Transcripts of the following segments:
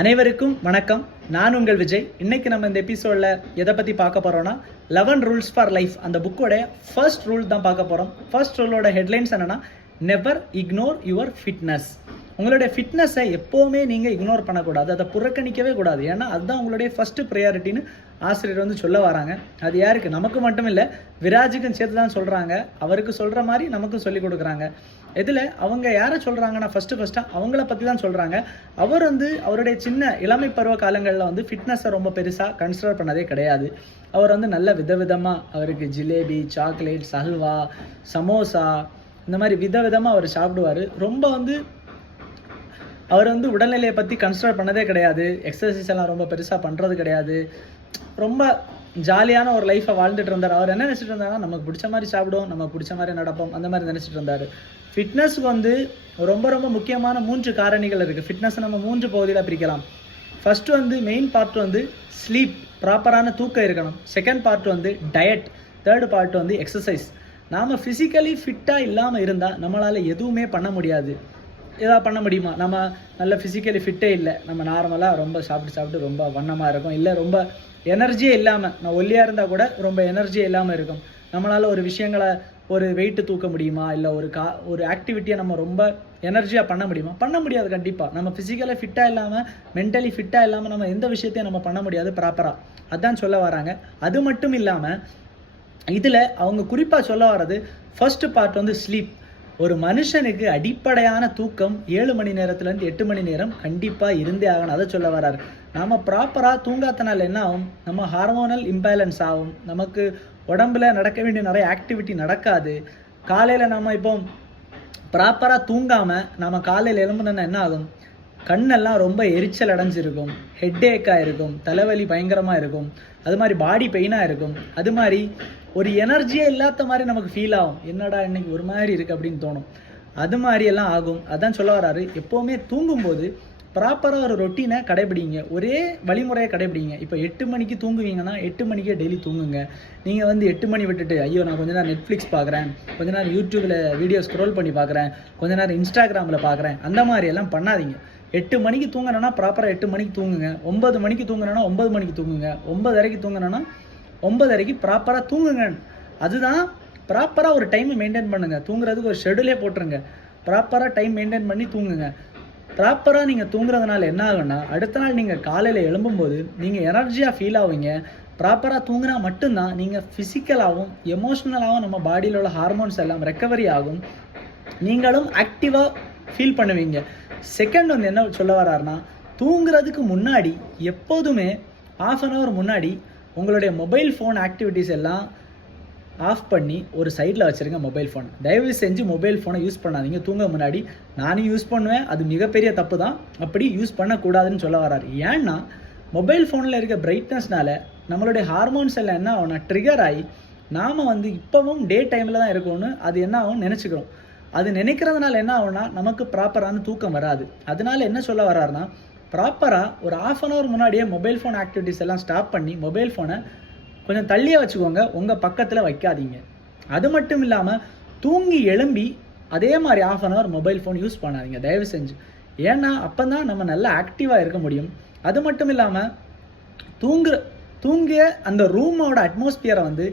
அனைவருக்கும் வணக்கம். நான் உங்கள் விஜய். இன்னைக்கு நம்ம இந்த எபிசோடில் எதை பற்றி பார்க்க போகிறோன்னா 11 ரூல்ஸ் ஃபார் லைஃப் அந்த புக்கோடைய ஃபர்ஸ்ட் ரூல் தான் பார்க்க போகிறோம். ஃபர்ஸ்ட் ரூலோட ஹெட்லைன்ஸ் என்னென்னா, நெவர் இக்னோர் யுவர் ஃபிட்னஸ். உங்களுடைய ஃபிட்னஸை எப்போவுமே நீங்கள் இக்னோர் பண்ணக்கூடாது, அதை புறக்கணிக்கவே கூடாது. ஏன்னா அதுதான் உங்களுடைய ஃபஸ்ட்டு ப்ரையாரிட்டின்னு ஆசிரியர் வந்து சொல்ல வராங்க. அது யாருக்கு? நமக்கு மட்டும் இல்லை, விராஜுக்கும் சேர்த்து தான் சொல்கிறாங்க. அவருக்கு சொல்கிற மாதிரி நமக்கும் சொல்லிக் கொடுக்குறாங்க. இதில் அவங்க யாரை சொல்கிறாங்கன்னா, ஃபஸ்ட்டாக அவங்கள பற்றி தான் சொல்கிறாங்க. அவர் வந்து அவருடைய சின்ன இளமை பருவ காலங்களில் வந்து ஃபிட்னஸை ரொம்ப பெருசாக கன்சிடர் பண்ணதே கிடையாது. அவர் வந்து நல்ல விதவிதமாக அவருக்கு ஜிலேபி, சாக்லேட், ஹல்வா, சமோசா இந்த மாதிரி விதவிதமாக அவர் சாப்பிடுவார். ரொம்ப வந்து அவர் வந்து உடல்நிலையை பற்றி கன்சிடர் பண்ணதே கிடையாது. எக்ஸசைஸ் எல்லாம் ரொம்ப பெருசாக பண்ணுறது கிடையாது. ரொம்ப ஜாலியான ஒரு லைஃப்பை வாழ்ந்துட்டு இருந்தார். அவர் என்ன நினச்சிட்டு இருந்தாங்கன்னா, நமக்கு பிடிச்ச மாதிரி சாப்பிடுவோம், நமக்கு பிடிச்ச மாதிரி நடப்போம், அந்த மாதிரி நினச்சிட்டு இருந்தார். ஃபிட்னஸுக்கு வந்து ரொம்ப ரொம்ப முக்கியமான 3 காரணிகள் இருக்குது. ஃபிட்னஸை நம்ம 3 பகுதியில் பிரிக்கலாம். ஃபஸ்ட்டு வந்து மெயின் பார்ட் வந்து ஸ்லீப், ப்ராப்பரான தூக்கம் இருக்கணும். செகண்ட் பார்ட் வந்து டயட். தேர்டு பார்ட் வந்து எக்ஸசைஸ். நாம் ஃபிசிக்கலி ஃபிட்டாக இல்லாமல் இருந்தால் நம்மளால் எதுவுமே பண்ண முடியாது. ஏதாவது பண்ண முடியுமா? நம்ம நல்ல ஃபிசிக்கலி ஃபிட்டே இல்லை, நம்ம நார்மலாக ரொம்ப சாப்பிட்டு ரொம்ப வண்ணமாக இருக்கும், இல்லை ரொம்ப எனர்ஜியே இல்லாமல், நான் ஒல்லியாக இருந்தால் கூட ரொம்ப எனர்ஜியே இல்லாமல் இருக்கும். நம்மளால் ஒரு விஷயங்களை, ஒரு வெயிட்டு தூக்க முடியுமா? இல்லை ஒரு ஆக்டிவிட்டியை நம்ம ரொம்ப எனர்ஜியாக பண்ண முடியுமா? பண்ண முடியாது கண்டிப்பாக. நம்ம ஃபிசிக்கலாக ஃபிட்டாக இல்லாமல், மென்டலி ஃபிட்டாக இல்லாமல் நம்ம எந்த விஷயத்தையும் நம்ம பண்ண முடியாது ப்ராப்பராக. அதுதான் சொல்ல வராங்க. அது மட்டும் இல்லாமல் இதில் அவங்க குறிப்பாக சொல்ல வர்றது ஃபர்ஸ்ட் பார்ட் வந்து ஸ்லீப். ஒரு மனுஷனுக்கு அடிப்படையான தூக்கம் 7 மணி நேரத்துலேருந்து 8 மணி நேரம் கண்டிப்பாக இருந்தே ஆகணும். அதை சொல்ல வராரு. நம்ம ப்ராப்பராக தூங்காதனால என்ன ஆகும்? நம்ம ஹார்மோனல் இம்பேலன்ஸ் ஆகும். நமக்கு உடம்புல நடக்க வேண்டிய நிறைய ஆக்டிவிட்டி நடக்காது. காலையில் நம்ம இப்போ ப்ராப்பராக தூங்காமல் நம்ம காலையில் எழும்புனா என்ன ஆகும்? கண்ணெல்லாம் ரொம்ப எரிச்சல் அடைஞ்சிருக்கும், ஹெட்டேக்காக இருக்கும், தலைவலி பயங்கரமாக இருக்கும், அது மாதிரி பாடி பெயினாக இருக்கும், அது மாதிரி ஒரு எனர்ஜியே இல்லாத மாதிரி நமக்கு ஃபீல் ஆகும். என்னடா இன்னைக்கு ஒரு மாதிரி இருக்குது அப்படின்னு தோணும். அது மாதிரி எல்லாம் ஆகும். அதான் சொல்ல வராரு, எப்போவுமே தூங்கும்போது ப்ராப்பராக ஒரு ரொட்டீனை கடைபிடிங்க, ஒரே வழிமுறையை கடைபிடிங்க. இப்போ 8 மணிக்கு தூங்குவீங்கன்னா 8 மணிக்கே டெய்லி தூங்குங்க. நீங்கள் வந்து 8 மணி விட்டுட்டு, ஐயோ நான் கொஞ்ச நேரம் நெட்ஃப்ளிக்ஸ் பார்க்குறேன், கொஞ்ச நேரம் யூடியூப்பில் வீடியோ ஸ்க்ரோல் பண்ணி பார்க்குறேன், கொஞ்ச நேரம் இன்ஸ்டாகிராமில் பார்க்குறேன், அந்த மாதிரி எல்லாம் பண்ணாதீங்க. 8 மணிக்கு தூங்கணுன்னா ப்ராப்பராக 8 மணிக்கு தூங்குங்க. 9 மணிக்கு தூங்கணுன்னா 9 மணிக்கு தூங்குங்க. 9:30க்கு தூங்கணுன்னா 9:30க்கு ப்ராப்பராக தூங்குங்க. அதுதான் ப்ராப்பராக ஒரு டைமை மெயின்டைன் பண்ணுங்கள். தூங்குறதுக்கு ஒரு ஷெடியூலே போட்டுருங்க. ப்ராப்பராக டைம் மெயின்டைன் பண்ணி தூங்குங்க. ப்ராப்பராக நீங்கள் தூங்குறதுனால என்ன ஆகுன்னா, அடுத்த நாள் நீங்கள் காலையில் எழும்பும்போது நீங்கள் எனர்ஜியாக ஃபீல் ஆவீங்க. ப்ராப்பராக தூங்கினா மட்டும்தான் நீங்கள் ஃபிசிக்கலாகவும் எமோஷ்னலாகவும் நம்ம பாடியில் உள்ள ஹார்மோன்ஸ் எல்லாம் ரெக்கவரி ஆகும். நீங்களும் ஆக்டிவாக ஃபீல் பண்ணுவீங்க. செகண்ட் வந்து என்ன சொல்ல வர்றாருன்னா, தூங்குறதுக்கு முன்னாடி எப்போதுமே ½ அன் ஹவர் முன்னாடி உங்களுடைய மொபைல் ஃபோன் ஆக்டிவிட்டீஸ் எல்லாம் ஆஃப் பண்ணி ஒரு சைடில் வச்சுருங்க. மொபைல் ஃபோனை தயவு செஞ்சு மொபைல் ஃபோனை யூஸ் பண்ணாதீங்க தூங்க முன்னாடி. நானும் யூஸ் பண்ணுவேன், அது மிகப்பெரிய தப்பு தான். அப்படி யூஸ் பண்ணக்கூடாதுன்னு சொல்ல வராரு. ஏன்னா மொபைல் ஃபோனில் இருக்க பிரைட்னஸ்னால நம்மளுடைய ஹார்மோன்ஸ் எல்லாம் என்ன ஆகும்னா ட்ரிகர் ஆகி நாம் வந்து இப்போவும் டே டைமில் தான் இருக்கணும்னு அது என்ன ஆகும்னு நினச்சிக்கிறோம். அது நினைக்கிறதுனால என்ன ஆகும்னா நமக்கு ப்ராப்பரான தூக்கம் வராது. அதனால என்ன சொல்ல வர்றாருன்னா, ப்ராப்பராக ஒரு ½ அன் ஹவர் முன்னாடியே மொபைல் ஃபோன் ஆக்டிவிட்டீஸ் எல்லாம் ஸ்டாப் பண்ணி மொபைல் ஃபோனை கொஞ்சம் தள்ளியே வச்சுக்கோங்க, உங்கள் பக்கத்தில் வைக்காதீங்க. அது மட்டும் இல்லாமல் தூங்கி எழும்பி அதே மாதிரி ½ an hour mobile phone use பண்ணாதீங்க தயவு செஞ்சு. ஏன்னா அப்போ தான் நம்ம நல்லா ஆக்டிவாக இருக்க முடியும். அது மட்டும் இல்லாமல் தூங்கிய அந்த ரூமோட அட்மாஸ்பியரை வந்து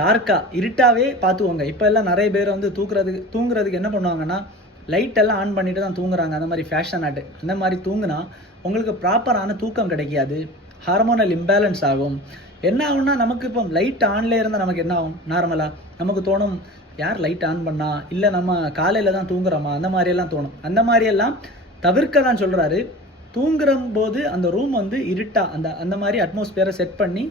டார்க்காக இருட்டாகவே பார்த்துக்கோங்க. இப்போ எல்லாம் நிறைய பேர் வந்து தூங்குறதுக்கு என்ன பண்ணுவாங்கன்னா, லைட்டெல்லாம் ஆன் பண்ணிட்டு தான் தூங்குறாங்க. அந்த மாதிரி ஃபேஷன் ஆட்டு அந்த மாதிரி தூங்குனா உங்களுக்கு ப்ராப்பரான தூக்கம் கிடைக்காது. ஹார்மோனல் இம்பேலன்ஸ் ஆகும். என்ன ஆகும்னா, நமக்கு இப்போ லைட் ஆன்லேயே இருந்தால் நமக்கு என்ன ஆகும்? நார்மலாக நமக்கு தோணும், யார் லைட் ஆன் பண்ணா, இல்லை நம்ம காலையில் தான் தூங்குறோமா, அந்த மாதிரியெல்லாம் தோணும். அந்த மாதிரியெல்லாம் தவிர்க்க தான் சொல்கிறாரு. தூங்குற போது அந்த ரூம் வந்து இருட்டாக அந்த மாதிரி அட்மாஸ்பியரை செட் பண்ணி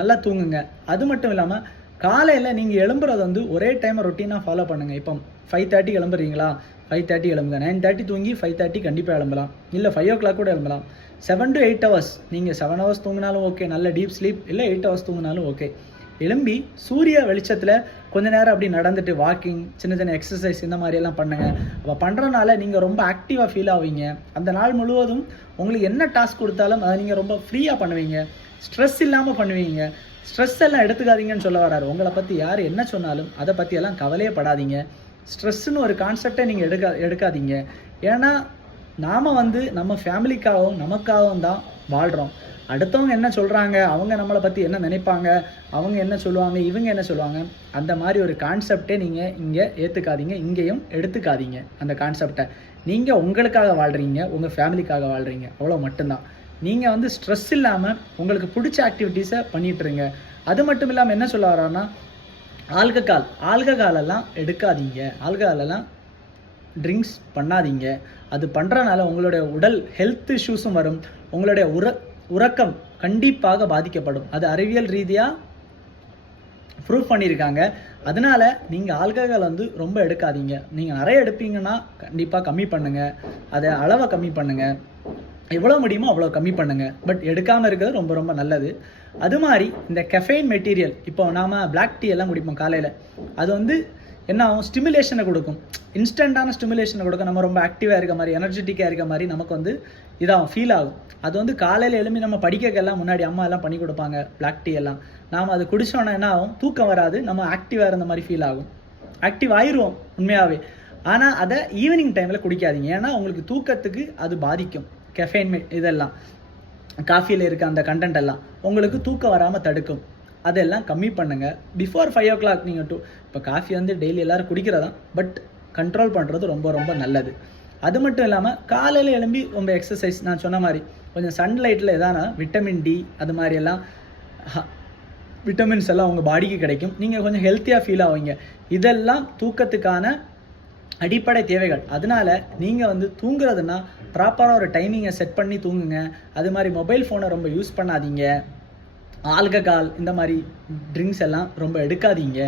நல்லா தூங்குங்க. அது மட்டும் இல்லாமல் காலையில் நீங்கள் எழும்புறது வந்து ஒரே டைமை ரொட்டீனாக ஃபாலோ பண்ணுங்கள். இப்போ 5:30 எழும்புறீங்களா, 5:30 எழும்புங்க. 9:30 தூங்கி 5:30 கண்டிப்பாக எழும்பலாம். இல்லை 5 o'clock கூட எழும்பலாம். 7 to 8 hours. நீங்கள் 7 hours தூங்கினாலும் ஓகே, நல்ல டீப் ஸ்லீப். இல்லை 8 hours தூங்கினாலும் ஓகே. எழும்பி சூரிய வெளிச்சத்தில் கொஞ்ச நேரம் அப்படி நடந்துட்டு வாக்கிங், சின்ன சின்ன எக்ஸசைஸ் இந்த மாதிரியெல்லாம் பண்ணுங்கள். அப்போ பண்ணுறதுனால நீங்கள் ரொம்ப ஆக்டிவாக ஃபீல் ஆவீங்க. அந்த நாள் முழுவதும் உங்களுக்கு என்ன டாஸ்க் கொடுத்தாலும் அதை நீங்கள் ரொம்ப ஃப்ரீயாக பண்ணுவீங்க, ஸ்ட்ரெஸ் இல்லாமல் பண்ணுவீங்க. ஸ்ட்ரெஸ் எல்லாம் எடுத்துக்காதீங்கன்னு சொல்ல வராரு. உங்களை பற்றி யார் என்ன சொன்னாலும் அதை பற்றியெல்லாம் கவலையே படாதீங்க. ஸ்ட்ரெஸ்ஸுன்னு ஒரு கான்செப்டை நீங்கள் எடுக்காதீங்க. ஏன்னா நாம் வந்து நம்ம ஃபேமிலிக்காகவும் நமக்காகவும் தான் வாழ்கிறோம். அடுத்தவங்க என்ன சொல்கிறாங்க, அவங்க நம்மளை பற்றி என்ன நினைப்பாங்க, அவங்க என்ன சொல்லுவாங்க, இவங்க என்ன சொல்லுவாங்க, அந்த மாதிரி ஒரு கான்செப்டே நீங்கள் இங்கே ஏற்றுக்காதீங்க, இங்கேயும் எடுத்துக்காதீங்க. அந்த கான்செப்டை நீங்கள் உங்களுக்காக வாழ்கிறீங்க, உங்கள் ஃபேமிலிக்காக வாழ்கிறீங்க, அவ்வளோ மட்டும்தான். நீங்கள் வந்து ஸ்ட்ரெஸ் இல்லாமல் உங்களுக்கு பிடிச்ச ஆக்டிவிட்டீஸை பண்ணிகிட்ருங்க. அது மட்டும் இல்லாமல் என்ன சொல்ல வரோன்னா, ஆல்கஹாலெல்லாம் எடுக்காதீங்க, ஆல்கஹாலெல்லாம் ட்ரிங்க்ஸ் பண்ணாதீங்க. அது பண்ணுறனால உங்களுடைய உடல் ஹெல்த் இஷ்யூஸும் வரும், உங்களுடைய உறக்கம் கண்டிப்பாக பாதிக்கப்படும். அது அறிவியல் ரீதியாக ப்ரூவ் பண்ணியிருக்காங்க. அதனால் நீங்கள் ஆல்கஹால் வந்து ரொம்ப எடுக்காதீங்க. நீங்கள் நிறைய எடுப்பீங்கன்னா கண்டிப்பாக கம்மி பண்ணுங்கள், அதை அளவை கம்மி பண்ணுங்கள், எவ்வளோ முடியுமோ அவ்வளோ கம்மி பண்ணுங்கள். பட் எடுக்காமல் இருக்கிறது ரொம்ப ரொம்ப நல்லது. அது மாதிரி இந்த கெஃபைன் மெட்டீரியல், இப்போ நாம் பிளாக் டீ எல்லாம் குடிப்போம் காலையில், அது வந்து என்ன ஆகும், ஸ்டிமுலேஷனை கொடுக்கும், இன்ஸ்டண்ட்டான ஸ்டிமுலேஷனை கொடுக்கும். நம்ம ரொம்ப ஆக்டிவாக இருக்க மாதிரி, எனர்ஜெட்டிக்காக இருக்க மாதிரி நமக்கு வந்து இதாகும், ஃபீல் ஆகும். அது வந்து காலையில் எழுப்பி நம்ம படிக்கலாம் முன்னாடி அம்மா எல்லாம் பண்ணி கொடுப்பாங்க பிளாக் டீ எல்லாம். நாம் அது குடித்தோன்னா என்ன ஆகும், தூக்கம் வராது, நம்ம ஆக்டிவாக இருந்த மாதிரி ஃபீல் ஆகும், ஆக்டிவ் ஆயிடுவோம் உண்மையாகவே. ஆனால் அதை ஈவினிங் டைமில் குடிக்காதீங்க, ஏன்னா உங்களுக்கு தூக்கத்துக்கு அது பாதிக்கும். கெஃபைன் இதெல்லாம், காஃபியில் இருக்க அந்த கண்டென்ட் எல்லாம் உங்களுக்கு தூக்கம் வராமல் தடுக்கும். அதெல்லாம் கம்மி பண்ணுங்கள். பிஃபோர் 5 o'clock நீங்கள் இப்போ காஃபி வந்து டெய்லி எல்லோரும் குடிக்கிறதா, பட் கண்ட்ரோல் பண்ணுறது ரொம்ப ரொம்ப நல்லது. அது மட்டும் இல்லாமல் காலையில் எழும்பி ரொம்ப எக்ஸசைஸ், நான் சொன்ன மாதிரி கொஞ்சம் சன்லைட்டில் எதான விட்டமின் டி அது மாதிரி எல்லாம் விட்டமின்ஸ் எல்லாம் உங்கள் பாடிக்கு கிடைக்கும், நீங்கள் கொஞ்சம் ஹெல்த்தியாக ஃபீல் ஆவீங்க. இதெல்லாம் தூக்கத்துக்கான அடிப்படை தேவைகள். அதனால் நீங்கள் வந்து தூங்குறதுன்னா ப்ராப்பராக ஒரு டைமிங்கை செட் பண்ணி தூங்குங்க. அது மாதிரி மொபைல் ஃபோனை ரொம்ப யூஸ் பண்ணாதீங்க. ஆல்கஹால் இந்த மாதிரி ட்ரிங்க்ஸ் எல்லாம் ரொம்ப எடுக்காதீங்க.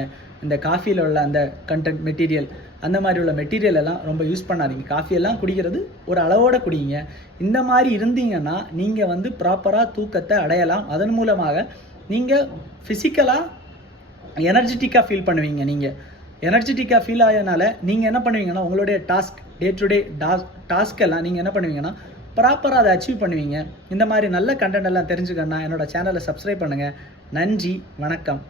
இந்த காஃபியில் உள்ள அந்த கண்டென்ட் மெட்டீரியல், அந்த மாதிரி உள்ள மெட்டீரியல் எல்லாம் ரொம்ப யூஸ் பண்ணாதீங்க. காஃபியெல்லாம் குடிக்கிறது ஒரு அளவோடு குடிங்க. இந்த மாதிரி இருந்தீங்கன்னா நீங்கள் வந்து ப்ராப்பராக தூக்கத்தை அடையலாம். அதன் மூலமாக நீங்கள் ஃபிசிக்கலாக எனர்ஜெட்டிக்காக ஃபீல் பண்ணுவீங்க. நீங்கள் எனர்ஜெட்டிக்காக ஃபீல் ஆகிறதுனால நீங்கள் என்ன பண்ணுவீங்கன்னா, உங்களுடைய டே டு டே டாஸ்க்கெல்லாம் நீங்கள் என்ன பண்ணுவீங்கன்னா ப்ராப்பராக அதை அச்சீவ் பண்ணுவீங்க. இந்த மாதிரி நல்ல கண்டென்ட் எல்லாம் தெரிஞ்சுக்கணுன்னா என்னோடய சேனலை சப்ஸ்கிரைப் பண்ணுங்கள். நன்றி, வணக்கம்.